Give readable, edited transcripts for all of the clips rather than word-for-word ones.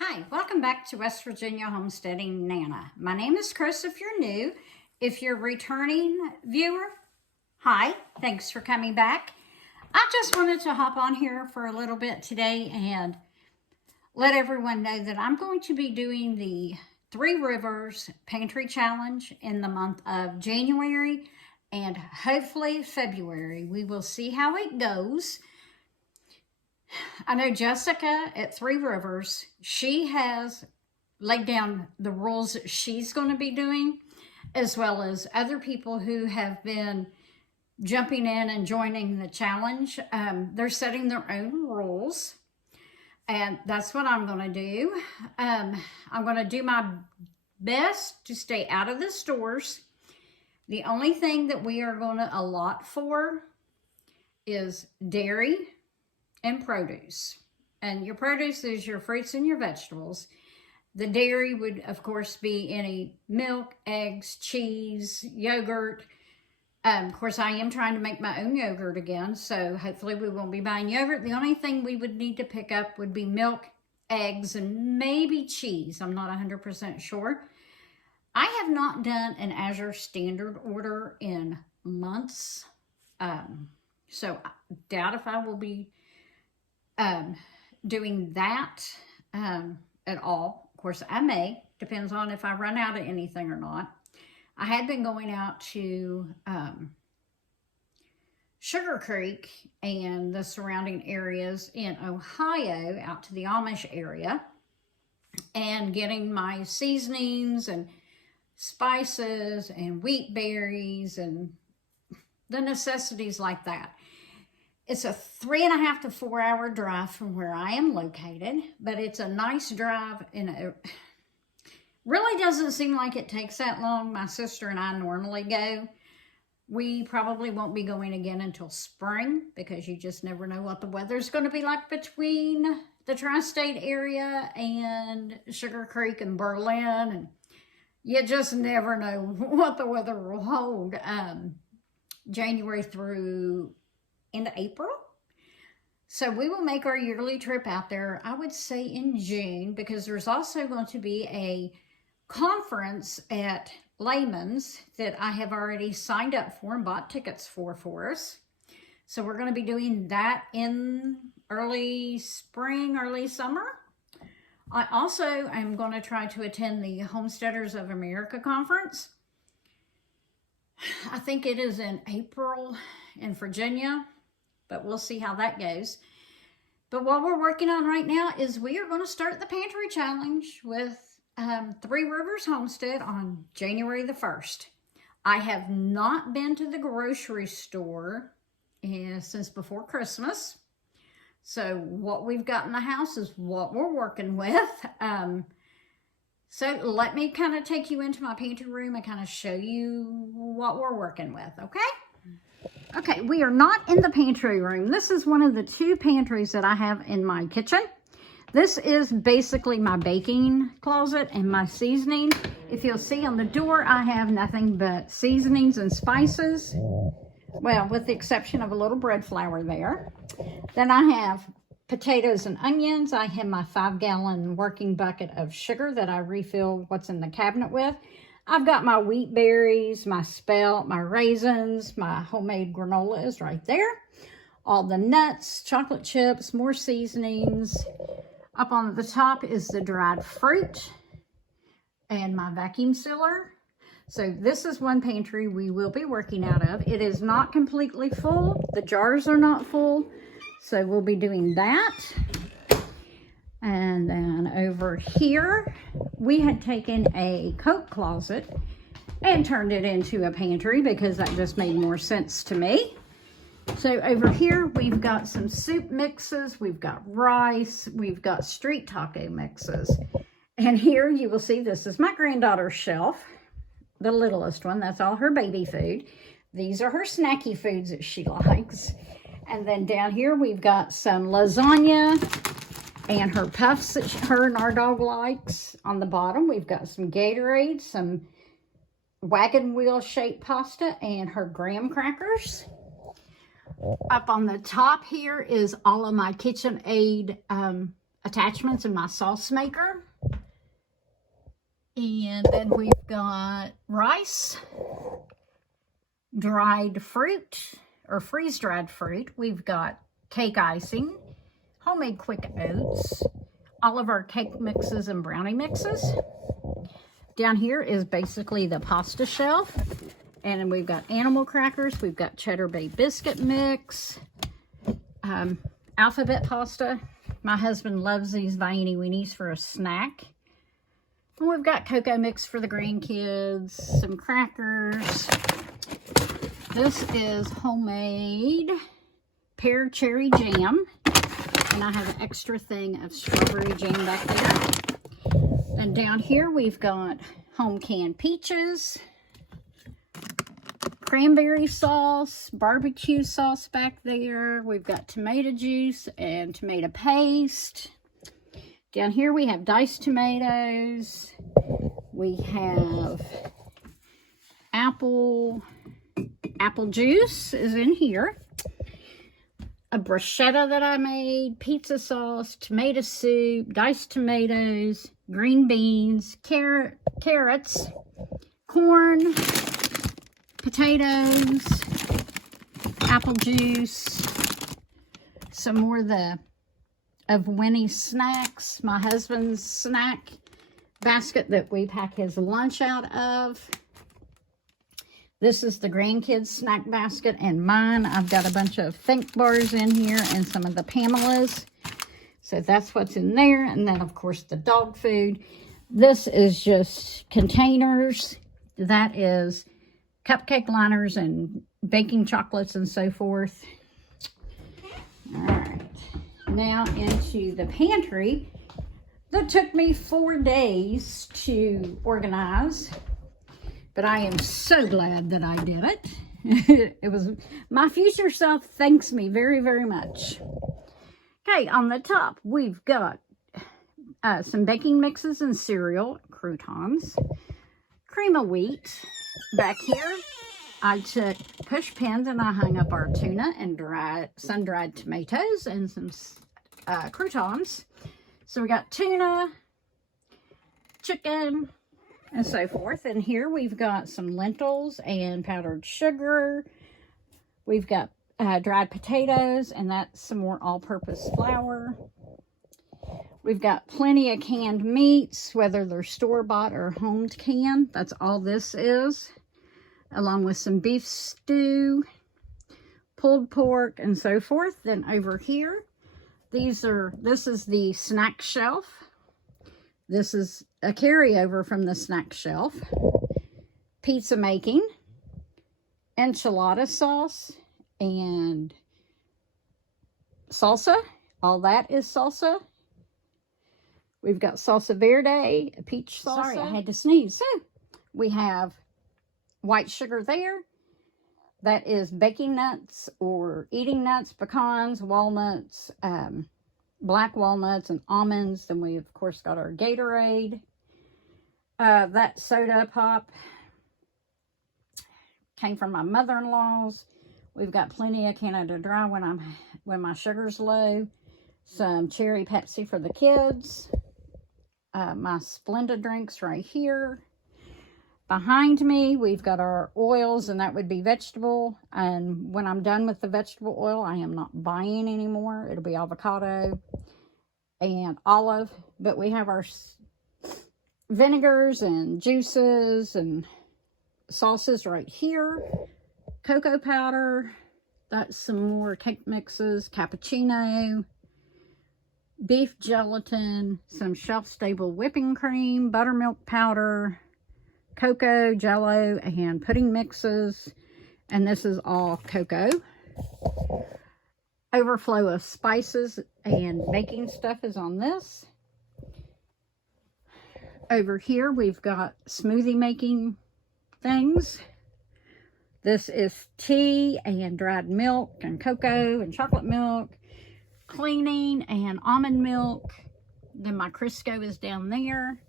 Hi, welcome back to West Virginia Homesteading Nana. My name is Chris if you're new. If you're a returning viewer, hi, thanks for coming back. I just wanted to hop on here for a little bit today and let everyone know that I'm going to be doing the Three Rivers Pantry Challenge in the month of January and hopefully February. We will see how it goes. I know Jessica at Three Rivers, she has laid down the rules that she's going to be doing, as well as other people who have been jumping in and joining the challenge. They're setting their own rules, and that's what I'm going to do. I'm going to do my best to stay out of the stores. The only thing that we are going to allot for is dairy and produce. And your produce is your fruits and your vegetables. The dairy would, of course, be any milk, eggs, cheese, yogurt. Of course, I am trying to make my own yogurt again, so hopefully we won't be buying yogurt. The only thing we would need to pick up would be milk, eggs, and maybe cheese. I'm not 100% sure. I have not done an Azure standard order in months, so I doubt if I will be doing that at all. Of course, I may. Depends on if I run out of anything or not. I had been going out to Sugar Creek and the surrounding areas in Ohio, out to the Amish area, and getting my seasonings and spices and wheat berries and the necessities like that. It's a 3.5 to 4 hour drive from where I am located, but it's a nice drive, and it really doesn't seem like it takes that long. My sister and I normally go. We probably won't be going again until spring because you just never know what the weather's going to be like between the tri-state area and Sugar Creek and Berlin, and you just never know what the weather will hold. January through into April. So we will make our yearly trip out there, I would say in June, because there's also going to be a conference at Layman's that I have already signed up for and bought tickets for us. So we're going to be doing that in early spring, early summer. I also am going to try to attend the Homesteaders of America conference. I think it is in April in Virginia, but we'll see how that goes. But what we're working on right now is we are going to start the Pantry Challenge with Three Rivers Homestead on January the 1st. I have not been to the grocery store since before Christmas. So what we've got in the house is what we're working with. So let me kind of take you into my pantry room and kind of show you what we're working with, okay? Okay, we are not in the pantry room. This is one of the two pantries that I have in my kitchen. This is basically my baking closet and my seasoning. If you'll see on the door, I have nothing but seasonings and spices. Well, with the exception of a little bread flour there. Then I have potatoes and onions. I have my 5-gallon working bucket of sugar that I refill what's in the cabinet with. I've got my wheat berries, my spelt, my raisins, my homemade granola is right there. All the nuts, chocolate chips, more seasonings. Up on the top is the dried fruit and my vacuum sealer. So this is one pantry we will be working out of. It is not completely full. The jars are not full. So we'll be doing that. And then over here, we had taken a coat closet and turned it into a pantry because that just made more sense to me. So over here, we've got some soup mixes, we've got rice, we've got street taco mixes. And here you will see this is my granddaughter's shelf, the littlest one. That's all her baby food. These are her snacky foods that she likes. And then down here, we've got some lasagna and her puffs that her and our dog likes. On the bottom, we've got some Gatorade, some wagon wheel shaped pasta, and her graham crackers. Up on the top here is all of my KitchenAid attachments in my sauce maker. And then we've got rice, dried fruit, or freeze-dried fruit. We've got cake icing, homemade quick oats, all of our cake mixes and brownie mixes. Down here is basically the pasta shelf. And then we've got animal crackers. We've got cheddar bay biscuit mix, alphabet pasta. My husband loves these Viennese weenies for a snack. And we've got cocoa mix for the grandkids, some crackers. This is homemade pear cherry jam. And I have an extra thing of strawberry jam back there. And down here we've got home canned peaches, cranberry sauce, barbecue sauce back there. We've got tomato juice and tomato paste. Down here we have diced tomatoes. We have apple juice is in here. A bruschetta that I made, pizza sauce, tomato soup, diced tomatoes, green beans, carrots, corn, potatoes, apple juice, some more of Winnie's snacks, my husband's snack basket that we pack his lunch out of. This is the grandkids snack basket and mine. I've got a bunch of Think bars in here and some of the Pamela's. So that's what's in there. And then of course the dog food. This is just containers. That is cupcake liners and baking chocolates and so forth. All right, now into the pantry. That took me 4 days to organize, but I am so glad that I did it. It was, my future self thanks me very, very much. Okay, on the top, we've got some baking mixes and cereal, croutons, cream of wheat. Back here, I took push pins and I hung up our tuna and sun-dried tomatoes and some croutons. So we got tuna, chicken, and so forth. And here we've got some lentils and powdered sugar. We've got dried potatoes, and that's some more all-purpose flour. We've got plenty of canned meats, whether they're store-bought or home canned. That's all this is. Along with some beef stew, pulled pork, and so forth. Then over here, this is the snack shelf. This is a carryover from the snack shelf. Pizza making, enchilada sauce, and salsa. All that is salsa. We've got salsa verde, a peach salsa. Sorry, I had to sneeze. So we have white sugar there. That is baking nuts or eating nuts, pecans, walnuts, black walnuts, and almonds. Then we, of course, got our Gatorade. That soda pop came from my mother-in-law's. We've got plenty of Canada Dry when my sugar's low. Some cherry Pepsi for the kids. My Splenda drinks right here. Behind me, we've got our oils, and that would be vegetable. And when I'm done with the vegetable oil, I am not buying anymore. It'll be avocado and olive. But we have our vinegars and juices and sauces right here. Cocoa powder. That's some more cake mixes. Cappuccino. Beef gelatin. Some shelf-stable whipping cream. Buttermilk powder. Cocoa, Jello, and pudding mixes. And this is all cocoa. Overflow of spices and baking stuff is on this. Over here we've got smoothie making things. This is tea and dried milk and cocoa and chocolate milk. Cleaning and almond milk. Then my Crisco is down there.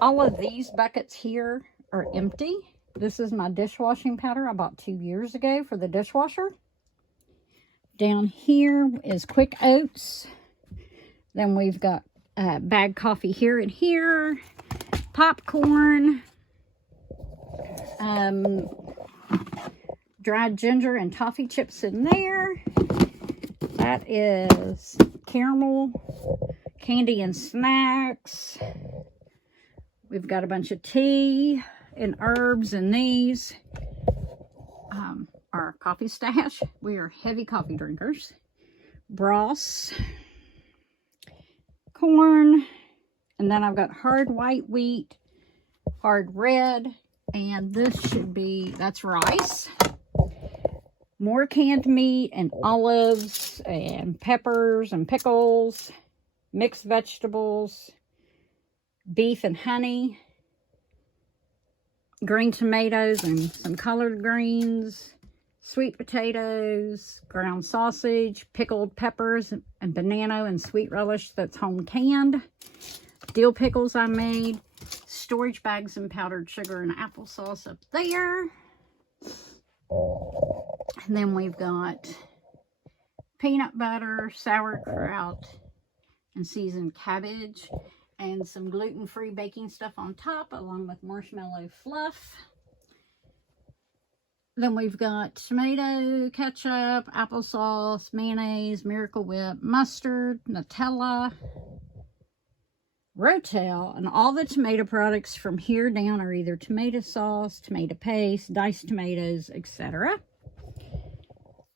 All of these buckets here are empty. This is my dishwashing powder I bought 2 years ago for the dishwasher. Down here is quick oats. Then we've got bagged coffee here and here, popcorn, dried ginger and toffee chips in there. That is caramel, candy and snacks. We've got a bunch of tea and herbs in these. Our coffee stash. We are heavy coffee drinkers. Bross, corn, and then I've got hard white wheat, hard red, and this should be, that's rice. More canned meat and olives and peppers and pickles, mixed vegetables, beef and honey, green tomatoes and some collard greens, sweet potatoes, ground sausage, pickled peppers, and banana and sweet relish that's home canned. Dill pickles I made, storage bags and powdered sugar and applesauce up there. And then we've got peanut butter, sauerkraut, and seasoned cabbage, and some gluten-free baking stuff on top, along with marshmallow fluff. Then we've got tomato ketchup, applesauce, mayonnaise, Miracle Whip, mustard, Nutella, Rotel, and all the tomato products from here down are either tomato sauce, tomato paste, diced tomatoes, etc.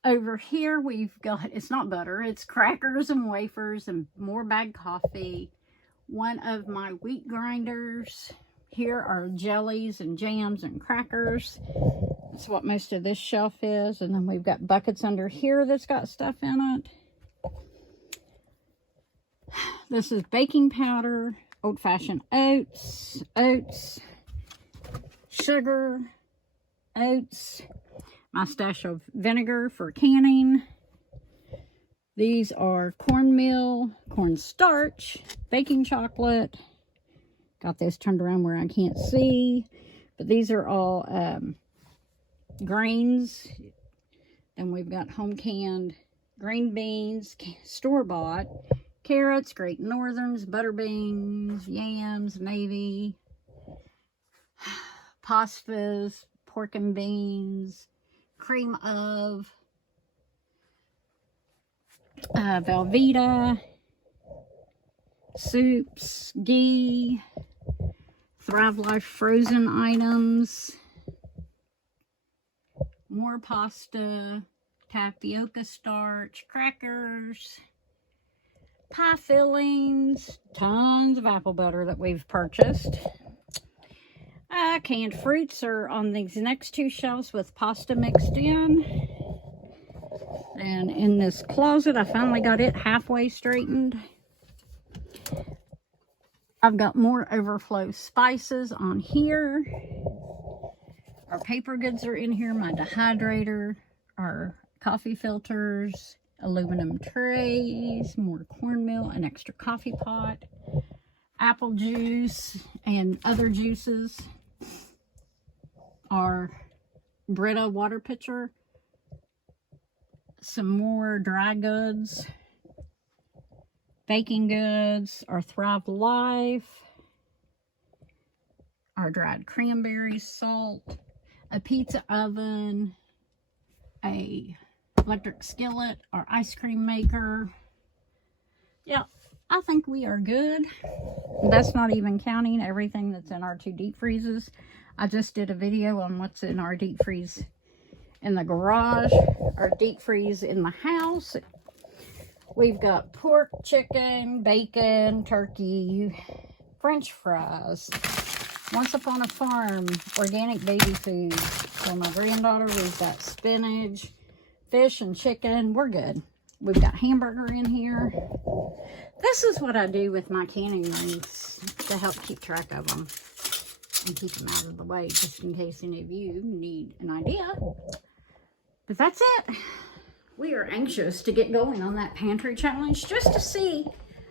Over here we've got, it's not butter, it's crackers and wafers and more bagged coffee. One of my wheat grinders. Here are jellies and jams and crackers. That's what most of this shelf is. And then we've got buckets under here that's got stuff in it. This is baking powder, old-fashioned oats, sugar, oats, my stash of vinegar for canning. These are cornmeal, cornstarch, baking chocolate. Got this turned around where I can't see. But these are all grains. Then we've got home canned green beans, store-bought, carrots, Great Northerns, butter beans, yams, navy, pastas, pork and beans, cream of, Velveeta, soups, ghee, Thrive Life frozen items, more pasta, tapioca starch, crackers, pie fillings, tons of apple butter that we've purchased. Canned fruits are on these next two shelves with pasta mixed in. And in this closet, I finally got it halfway straightened. I've got more overflow spices on here. Our paper goods are in here, my dehydrator, our coffee filters, aluminum trays, more cornmeal, an extra coffee pot, apple juice, and other juices. Our Brita water pitcher, some more dry goods, baking goods, our Thrive Life, our dried cranberries, salt, a pizza oven, a electric skillet, our ice cream maker. Yeah, I think we are good. That's not even counting everything that's in our two deep freezes. I just did a video on what's in our deep freeze in the garage, our deep freeze in the house. We've got pork, chicken, bacon, turkey, French fries, Once Upon a Farm, organic baby food. For my granddaughter, we've got spinach, fish and chicken. We're good. We've got hamburger in here. This is what I do with my canning rings to help keep track of them and keep them out of the way, just in case any of you need an idea. But that's it. We are anxious to get going on that pantry challenge just to see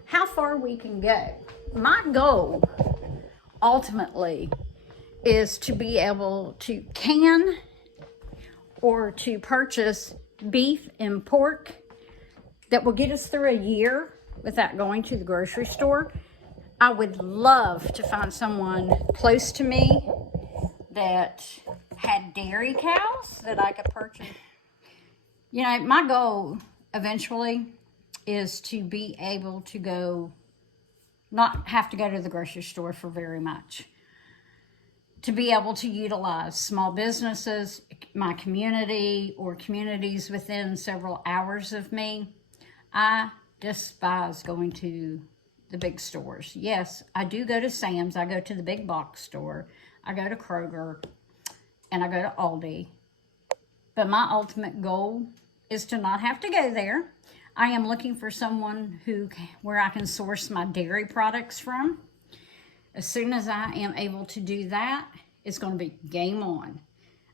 how far we can go. My goal, ultimately, is to be able to can or to purchase beef and pork that will get us through a year without going to the grocery store. I would love to find someone close to me that had dairy cows that I could purchase. You know, my goal eventually is to be able to go, not have to go to the grocery store for very much. To be able to utilize small businesses, my community, or communities within several hours of me. I despise going to the big stores. Yes, I do go to Sam's. I go to the big box store. I go to Kroger. And I go to Aldi. But my ultimate goal is to not have to go there. I am looking for someone where I can source my dairy products from. As soon as I am able to do that, it's going to be game on.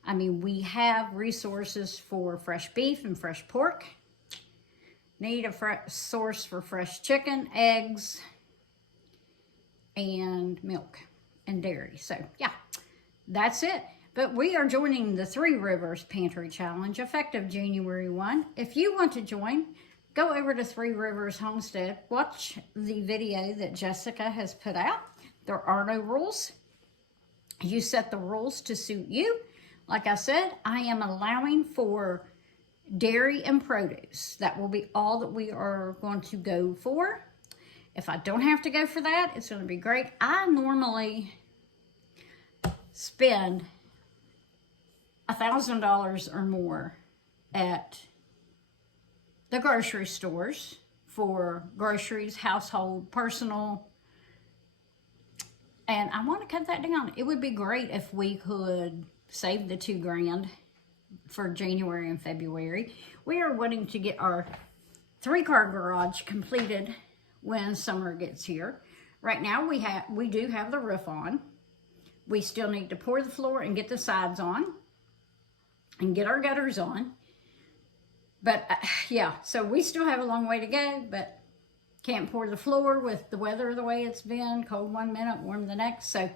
I mean, we have resources for fresh beef and fresh pork. Need a source for fresh chicken, eggs, and milk and dairy. So, yeah, that's it. But we are joining the Three Rivers Pantry Challenge effective January 1. If you want to join, go over to Three Rivers Homestead. Watch the video that Jessica has put out. There are no rules. You set the rules to suit you. Like I said, I am allowing for dairy and produce. That will be all that we are going to go for. If I don't have to go for that, it's going to be great. I normally spend $1,000 or more at the grocery stores for groceries, household, personal, and I want to cut that down. It would be great if we could save the $2,000 for January and February. We are wanting to get our 3-car garage completed when summer gets here. Right now we do have the roof on. We still need to pour the floor and get the sides on and get our gutters on. But yeah, so we still have a long way to go, but can't pour the floor with the weather the way it's been. Cold one minute, warm the next. So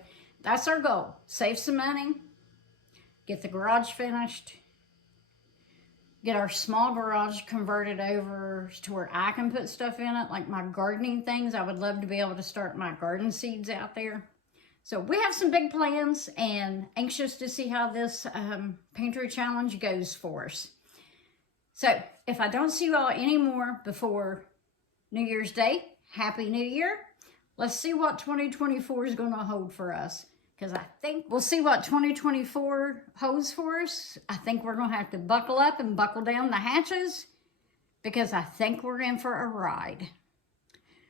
that's our goal. Save some money, get the garage finished, get our small garage converted over to where I can put stuff in it, like my gardening things. I would love to be able to start my garden seeds out there. So we have some big plans and anxious to see how this Pantry Challenge goes for us. So if I don't see you all anymore before New Year's Day, Happy New Year. Let's see what 2024 is going to hold for us. Because I think we'll see what 2024 holds for us. I think we're going to have to buckle up and buckle down the hatches. Because I think we're in for a ride.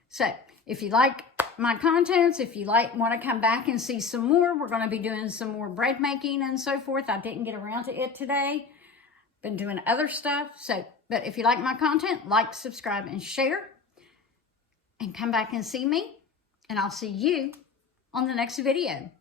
So if you like my contents, if you want to come back and see some more, we're going to be doing some more bread making and so forth. I didn't get around to it today. Been doing other stuff. But if you like my content, like, subscribe, and share. And come back and see me. And I'll see you on the next video.